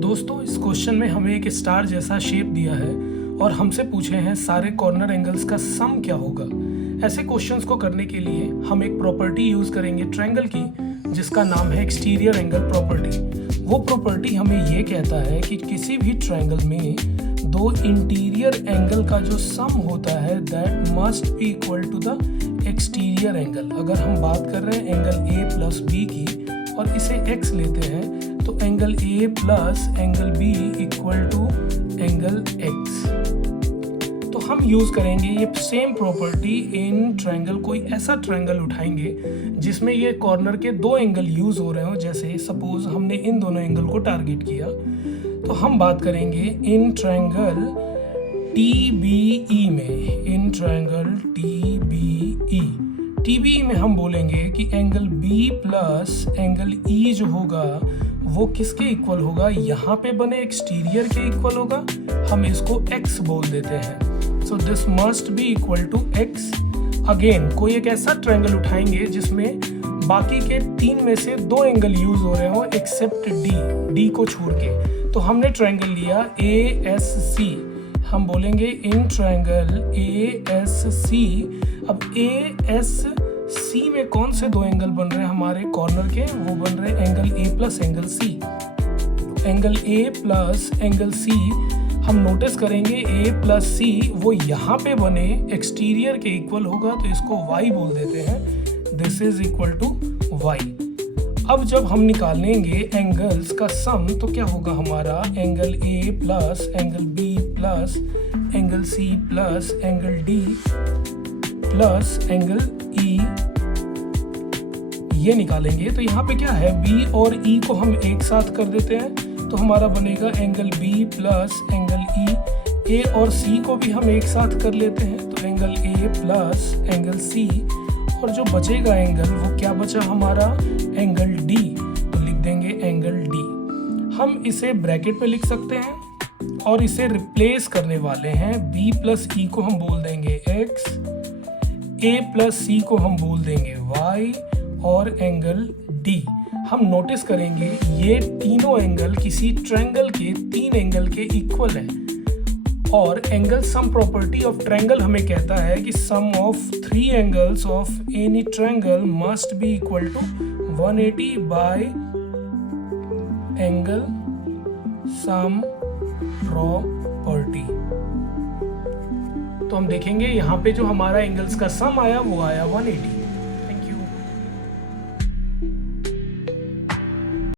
दोस्तों, इस क्वेश्चन में हमें एक स्टार जैसा शेप दिया है और हमसे पूछे हैं सारे कॉर्नर एंगल्स का सम क्या होगा। ऐसे क्वेश्चंस को करने के लिए हम एक प्रॉपर्टी यूज करेंगे ट्रायंगल की, जिसका नाम है एक्सटीरियर एंगल प्रॉपर्टी। वो प्रॉपर्टी हमें ये कहता है कि किसी भी ट्रायंगल में दो इंटीरियर एंगल का जो सम होता है that must be equal to the exterior angle. अगर हम बात कर रहे हैं एंगल ए प्लस बी की और इसे x लेते हैं तो angle A plus angle B equal to angle x। तो हम यूज करेंगे ये सेम प्रॉपर्टी इन ट्रायंगल। कोई ऐसा ट्रायंगल उठाएंगे जिसमें ये कॉर्नर के दो एंगल यूज हो रहे हो। जैसे सपोज हमने इन दोनों एंगल को टारगेट किया, तो हम बात करेंगे इन ट्रायंगल TBE में। इन ट्रायंगल TBE में हम बोलेंगे कि angle B plus angle E जो होगा वो किसके इक्वल होगा, यहाँ पे बने एक्सटीरियर के इक्वल होगा। हम इसको x बोल देते हैं। So this must be equal to x। Again कोई एक ऐसा ट्रायंगल उठाएंगे जिसमें बाकी के तीन में से दो एंगल यूज हो रहे हो एक्सेप्ट D को छोड़ के। तो हमने ट्रायंगल लिया ASC। हम बोलेंगे इन ट्रायंगल ASC। अब ASC में कौन से दो एंगल बन रहे हैं हमारे कॉर्नर के, वो बन रहे हैं angle A plus angle C। Angle A plus angle C हम नोटिस करेंगे A प्लस C वो यहाँ पे बने एक्सटीरियर के इक्वल होगा, तो इसको Y बोल देते हैं। This is equal to Y। अब जब हम निकालेंगे एंगल्स का सम तो क्या होगा हमारा, angle A plus angle B plus angle C plus angle D plus angle E, ये निकालेंगे। तो यहाँ पे क्या है, B और E को हम एक साथ कर देते हैं तो हमारा बनेगा angle B plus angle E। A और C को भी हम एक साथ कर लेते हैं तो angle A plus angle C। और जो बचेगा एंगल वो क्या बचा हमारा, एंगल D। तो लिख देंगे एंगल D। हम इसे ब्रैकेट में लिख सकते हैं और इसे रिप्लेस करने वाले हैं। B प्लस E को हम बोल देंगे X, A प्लस C को हम बोल देंगे Y और एंगल D। हम नोटिस करेंगे ये तीनों एंगल किसी ट्रायंगल के तीन एंगल के इक्वल है। और angle sum property of triangle हमें कहता है कि sum of three angles of any triangle must be equal to 180 by angle sum property. तो हम देखेंगे यहाँ पे जो हमारा एंगल्स का सम आया वो आया 180।